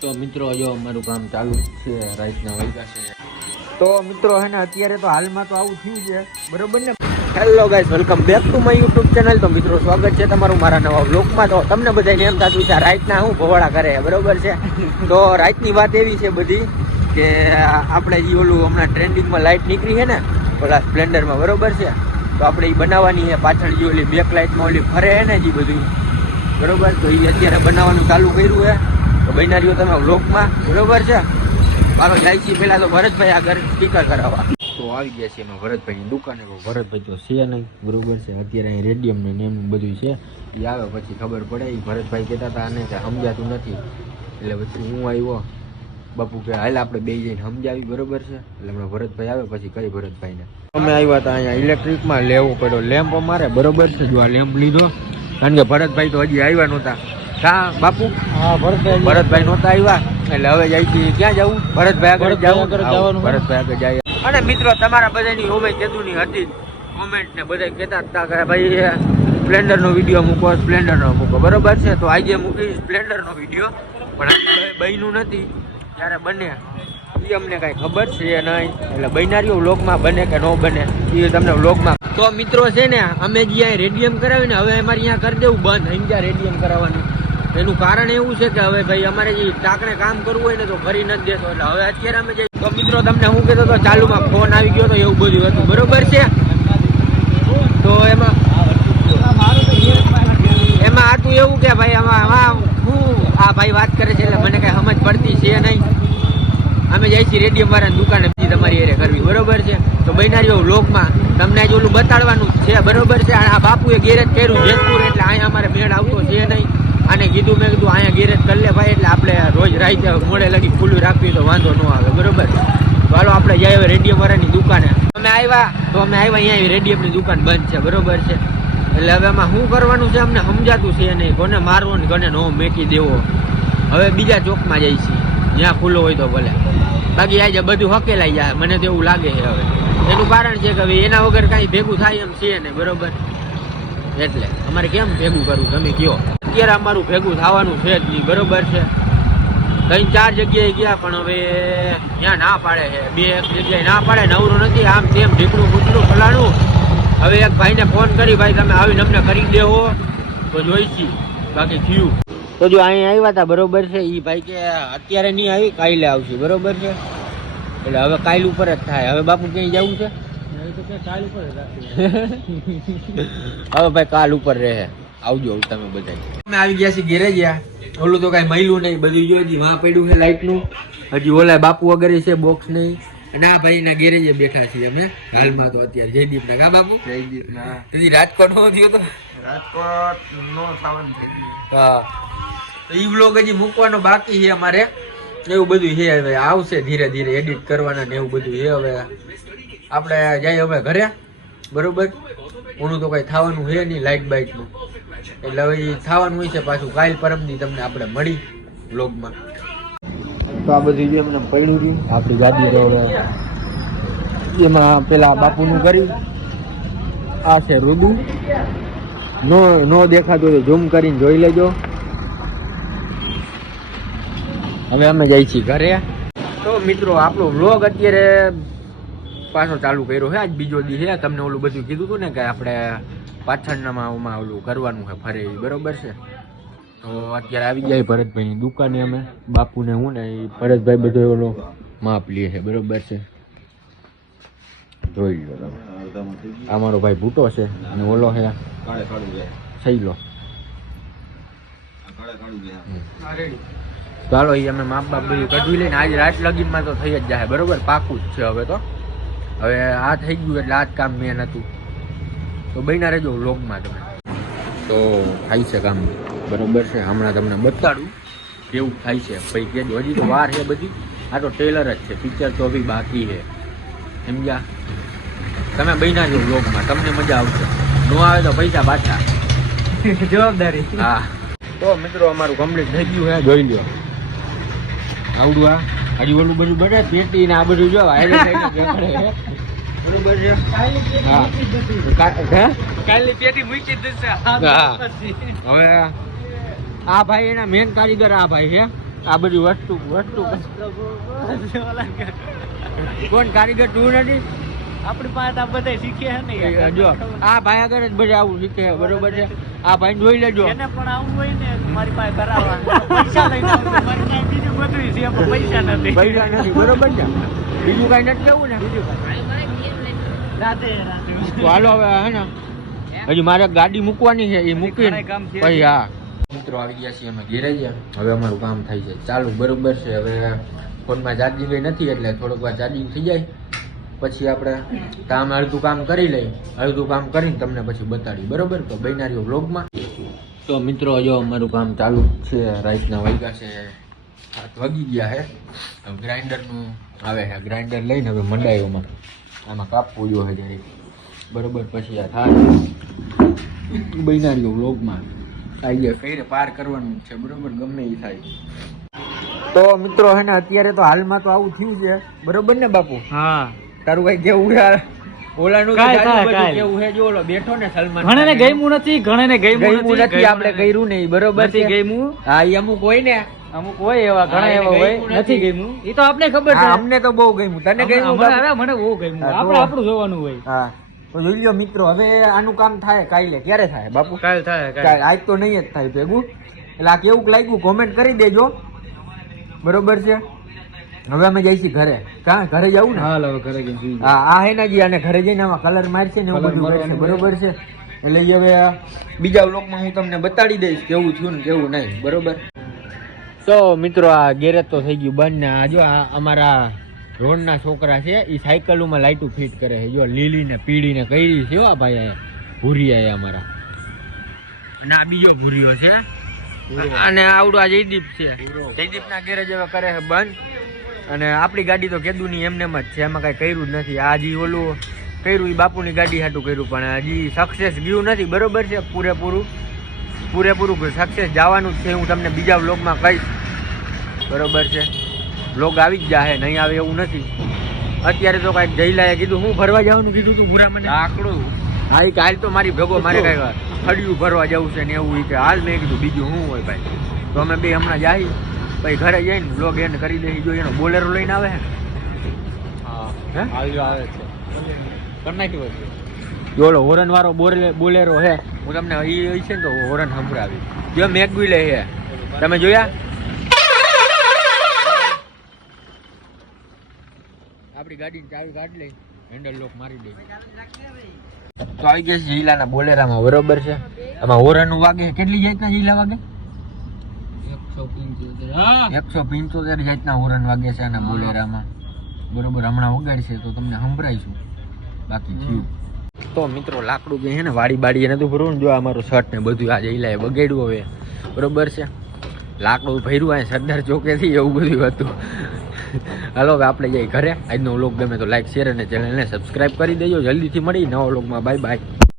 તો મિત્રો જો અમારું કામ ચાલુ છે રાતના વાગ્યા છે તો મિત્રો હે ને અત્યારે તો હાલમાં તો આવું થયું છે બરોબર ને. Hello guys, welcome back to my YouTube channel. તો મિત્રો સ્વાગત છે તમારું મારા નવા વ્લોગમાં. તો તમને બધાને એમ થતું છે રાતના હું ભોળા કરે બરોબર છે. તો રાતની વાત એવી છે બધી કે આપણે જે ઓલું હમણાં ટ્રેન્ડિંગમાં લાઇટ નીકળી છે ને ઓલા સ્પ્લેન્ડરમાં બરોબર છે, તો આપણે એ બનાવવાની છે પાછળ જે ઓલી બેક લાઇટમાં ઓલી ફરે છે ને જે બધું બરોબર. તો એ અત્યારે બનાવવાનું ચાલુ કર્યું છે. તો બનાવ્યો તમે વ્લોગમાં બરોબર છે. હાલો જાય છે પહેલાં તો ભરતભાઈ આગળ સ્પીકર કરાવવા. તો આવી ગયા છે એમાં ભરતભાઈની દુકાને. ભરતભાઈ તો છે નહીં બરોબર છે, અત્યારે અહીં રેડિયમ ને એમનું બધું છે. એ આવે પછી ખબર પડે. એ ભરતભાઈ કહેતા હતા આને કે સમજાતું નથી, એટલે પછી હું આવ્યો. બાપુ કે હાલ આપણે બે જઈને સમજાવી બરોબર છે. એટલે હમણાં ભરતભાઈ આવે પછી કઈ ભરતભાઈને અમે આવ્યા હતા અહીંયા ઇલેક્ટ્રિકમાં લેવું પડ્યો લેમ્પ અમારે બરોબર છે. જો આ લેમ્પ લીધો કારણ કે ભરતભાઈ તો હજી આવ્યા નહોતા. હા બાપુ, હા ભરતભાઈ નહોતા આવ્યા એટલે હવે જાય છે ક્યાં જવું? ભરતભાઈ આગળ જવાનું. ભરતભાઈ આગળ જાય. અને મિત્રો તમારા બધાની હોમે કેતુની હતી કોમેન્ટ ને બધા કહેતા હતા કે ભાઈ સ્પ્લેન્ડરનો વિડીયો મૂકો, સ્પ્લેન્ડરનો મૂકો બરોબર છે. તો આજે મૂકી સ્પ્લેન્ડરનો વિડીયો, પણ આજે બન્યું નથી. ત્યારે બને એ અમને કાંઈ ખબર છે નહીં, એટલે બનારીઓ વ્લોગમાં બને કે ન બને એ તમને વ્લોગમાં. તો મિત્રો છે ને અમે જ્યાં રેડિયમ કરાવીને હવે અમારે અહીંયા કરી દેવું બંધ અહીંયા રેડિયમ કરાવવાનું. એનું કારણ એવું છે કે હવે ભાઈ અમારે જે ટાંકણે કામ કરવું હોય ને તો કરી નથી દેતો, એટલે હવે અત્યારે અમે જઈએ. તો મિત્રો તમને હું કહેતો તો ચાલુમાં ફોન આવી ગયો તો એવું બધું હતું બરોબર છે. તો એમાં હતું એવું કે ભાઈ આમાં હું આ ભાઈ વાત કરે છે એટલે મને કઈ સમજ પડતી છે નહીં. અમે જઈએ છીએ રેડિયમ વાળાની દુકાને બીજી તમારી એરે કરવી બરોબર છે. તો બનારીઓ વ્લોગમાં તમને આજે ઓલું બતાડવાનું છે બરોબર છે. આ બાપુએ ગેરેજ કર્યું જેતપુર, એટલે અહીંયા અમારે મેળ આવતો છે નહીં. આને કીધું મેં કીધું અહીંયા ગેરેજ કરી લે ભાઈ, એટલે આપણે રોજ રાતે મોડે લગી ખુલ્લું રાખવી તો વાંધો ન આવે બરોબર. તો હાલો આપણે જઈએ હવે રેડિયમ વાળાની દુકાને. અમે આવ્યા અહીંયા રેડિયમની દુકાન બંધ છે બરોબર છે. એટલે હવે એમાં શું કરવાનું છે અમને સમજાતું છે નહીં. કોને મારવો ને કોને નો મેકી દેવો. હવે બીજા ચોકમાં જઈ છીએ જ્યાં ખુલ્લો હોય તો ભલે, બાકી આજે બધું હકેલાઈ જાય મને તો એવું લાગે છે. હવે એનું કારણ છે કે હવે એના વગર કાંઈ ભેગું થાય એમ છે ને બરોબર. એટલે અમારે કેમ ભેગું કરવું તમે કયો? અત્યારે અમારું ભેગું થવાનું છે જ નહીં બરોબર છે. 3-4 જગ્યાએ ગયા પણ હવે ત્યાં ના પાડે છે. 2 જગ્યાએ ના પાડે, નવરું નથી આમ તેમ ઢીકડું ફૂટલું ફલાણું. હવે એક ભાઈને ફોન કરી ભાઈ તમે આવીને અમને કરી દેવો તો જોઈશી, બાકી થયું. તો જો અહીંયા આવ્યા હતા બરોબર છે. એ ભાઈ કે અત્યારે નહીં આવી કાલે આવશે બરોબર છે. એટલે હવે કાલ ઉપર જ થાય. હવે બાપુ ક્યાંય જવું છે? હવે ભાઈ કાલ ઉપર રહે. આવજો તમે બધા. અમે આવી ગયા છીએ ગેરેજિયા. ઓલું તો કાંઈ મળ્યું નહીં, બધું જો હજી વાં પડ્યું છે લાઇટનું. હજી ઓલા બાપુ વગેરે છે બોક્સ નહીં. ના ભાઈ ના ગેરેજે બેઠા છીએ અમે હાલમાં. તો અત્યારે જયદીપ ના કા બાપુ? જયદીપ ના તું રાજકોટ નો થયો તો? રાજકોટ નો થવાનું થઈ ગયું. હા, તો ઈ વ્લોગ હજી મૂકવાનો બાકી છે અમારે. એવું બધું છે, હવે આવશે ધીરે ધીરે એડિટ કરવાના ને એવું બધું છે. હવે આપણે જઈએ હવે ઘરે બરોબર. ઓનું તો કઈ થવાનું છે નહીં લાઇટ બાઇટ નું, એટલે હવે એ થવાનું હોય છે પાછું કાલ પરમથી તમને આપણે મળી વ્લોગમાં. તો આ બધું જે એમને પડ્યું રહ્યું આપણી ગાડી તો એમાં પેલા બાપુનું કરી. આ છે રૂદુ, નો દેખાતું હોય ઝૂમ કરીને જોઈ લેજો. હવે અમે જઈએ છીએ ઘરે. તો મિત્રો આપણો વ્લોગ અત્યારે પાછો ચાલુ કર્યો છે. આજ બીજો દી છે. તમને ઓલું બધું કીધું હતું ને કે આપણે પાછળનામાં ઓલું કરવાનું છે ફરે બરોબર છે. તો અત્યારે આવી જાય ભરતભાઈની દુકાને અમે. બાપુને હું ને એ ભરતભાઈ બધો ઓલો માપ લે છે બરોબર છે. જોઈ લો તમે. આ મારો ભાઈ ભૂટો છે અને ઓલો છે સૈલો. ચાલો એ અમે માપ બાપ બધું કઢવી લઈને આજે રાત લગીનમાં તો થઈ જ જાય બરોબર. પાકું જ છે હવે. તો હવે આ થઈ ગયું એટલે આ જ કામ મેન હતું. તો બન્યા રહેજો વ્લોગમાં તમે. તો થાય છે કામ બરોબર છે. હમણાં તમને બતાડું કેવું થાય છે પછી કહેજો. હજી તો વાર છે બધી. આ તો ટેલર જ છે, પિક્ચર તો બી બાકી છે સમજ્યા. તમે બન્યા જો વ્લોગમાં, તમને મજા આવશે. ન આવે તો પૈસા પાછા જવાબદારી. હા, તો મિત્રો અમારું કમ્પ્લીટ થઈ ગયું છે. જોઈ લો આવડું. આ હજી ઓલું બધું બને પેટી ને આ બધું જો બરોબર છે. હા કાલની પેટી મૂકી દેશે. હવે આ ભાઈ એના મેન કારીગર આ ભાઈ છે. આ બધી વસ્તુ કોણ કારીગર તું નથી? આપણી પાસે આ બધા શીખે છે ને જો આ ભાઈ આગળ જ બધા આવું શીખે છે, બરોબર છે. આ ભાઈ જોઈ લેજો. એને પણ આવું હોય ને મારી પાસે કરાવવા પૈસા લઈને આવજો. મારી પાસે બીજું બધું છે પણ પૈસા નથી. પૈસા નથી, બરોબર છે. બીજું કઈ નથી કેવું ને? રાધે તો હાલો હવે હે ને હજી મારે ગાડી મૂકવાની છે, એ મૂકીને પછી હા મિત્રો આવી ગયા છીએ અમે ઘેરે ગયા. હવે અમારું કામ થઈ જાય ચાલુ, બરોબર છે. હવે ફોનમાં ચાર્જિંગ નથી એટલે થોડુંક વાર ચાર્જિંગ થઈ જાય પછી આપણે કામ અડધું કામ કરી લઈ, અડધું કામ કરીને તમને પછી બતાડી, બરોબર? તો બન્યા વ્લોગમાં. તો મિત્રો જો અમારું કામ ચાલુ છે. રાતના વાગ્યા છે 7 વાગી ગયા છે. ગ્રાઇન્ડરનું આવે છે, ગ્રાઇન્ડર લઈને હવે મંડાયોમાં આમાં કાપવું જોઈએ જરી, બરોબર? પછી આ થાય બન્યા વ્લોગમાં આવી ગયા. કઈ પાર કરવાનું છે, બરોબર? ગમે એ થાય. તો મિત્રો હે ને અત્યારે તો હાલમાં તો આવું થયું છે, બરોબર ને બાપુ? હા તારું કઈ કેવું યાર? ઓલાનું કેવું હે જો ઓલો બેઠો ને સલમાન. ઘણાને ગમ્યું નથી, ઘણાને ગમ્યું નથી, આપણે કર્યું નહીં, બરોબર છે? ગમ્યું. હા એ અમુક હોય ને, અમુક હોય એવા, ઘણા એવા હોય નથી ગમ્યું. એ તો આપણે ખબર છે. અમને તો બહુ ગમ્યું. તને ગમ્યું? મને બહુ ગમ્યું. આપણે આપણું જોવાનું હોય. હા તો જોઈ લ્યો મિત્રો, હવે આનું કામ થાય કાલે. ક્યારે થાય બાપુ? કાલ થાય. આજ તો નહીં જ થાય ભેગું. એટલે આ કેવું લાગ્યું કોમેન્ટ કરી દેજો, બરોબર છે? હવે અમે જઈશું ઘરે. ક્યાં ઘરે જવું ને? હાલ હવે ઘરે જઈશું. હા આ હે ને અને ઘરે જઈને આમાં કલર મારશે ને એવું બધું કરશે, બરોબર છે? એટલે હવે બીજા વ્લોગમાં હું તમને બતાડી દઈશ કેવું થયું ને કેવું નહીં, બરોબર? તો મિત્રો આ ગેરેજ તો થઈ ગયું બંધ ને આ જો આ અમારા રોડના છોકરા છે એ સાયકલોમાં લાઈટું ફિટ કરે છે. જો લીલી ને પીળી ને કઈ છે આ ભાઈ ભૂરિયા અમારા. અને આ બીજો ભૂરિયો છે અને આવડું આ જયદીપ છે. જયદીપ ના ગેરેજ હવે કરે છે બંધ. અને આપણી ગાડી તો કેદુની એમને જ છે, એમાં કઈ કર્યું જ નથી. આ હજી ઓલું કર્યું એ બાપુની ગાડી હાટું કર્યું પણ હજી સક્સેસ ગયું નથી, બરોબર છે? પૂરેપૂરું સક્સેસ જવાનું જ છે. હું તમને બીજા વ્લોગમાં કહીશ, બરોબર છે? વ્લોગ આવી જ જાય, નહીં આવે એવું નથી. અત્યારે તો કાંઈક જઈલાએ કીધું હું ભરવા જવાનું કીધું તું ભૂરા મને આકડું. હા એ હાલ તો મારી ભેગો મારે કાંઈ ફળિયું ભરવા જવું છે ને એવું કે હાલ. મેં કીધું બીજું શું હોય ભાઈ. તો અમે બે હમણાં જાય પછી ઘરે જઈને વ્લોગ એન્ડ કરી દઈએ. જો એનો બોલેરો લઈને આવે છે. હા આવે છે. ઓલો હોરન વાળો બોલેરો હે, હું તમને એ છે ને તો હોરન સંભળાવી. જો મેગવી લે છે, તમે જોયા? આપણી ગાડીની ચાવી કાઢી લઈ, હેન્ડલ લોક મારી દે. તો આવી ગયા છે જિલ્લાના બોલેરામાં, બરોબર છે? આમાં હોરન વાગે કેટલી જાતના જિલ્લા વાગે? 175 જાતના હોરન વાગે છે આના બોલેરામાં, બરોબર? હમણાં વગાડશે તો તમને સંભળાઈશું. બાકી થયું તો મિત્રો લાકડું જે છે ને વાડી નતું ભરવું. જો અમારું શર્ટ ને બધું આ જઈલાએ બગાડ્યું હવે, બરોબર છે? લાકડું ભર્યું આ સરદાર ચોકેથી એવું બધું હતું. હાલો હવે આપણે જઈએ ઘરે. આજનો વ્લોગ ગમે તો લાઈક શેર અને ચેનલને સબસ્ક્રાઈબ કરી દેજો. જલ્દીથી મળી નવા વ્લોગમાં. Bye bye.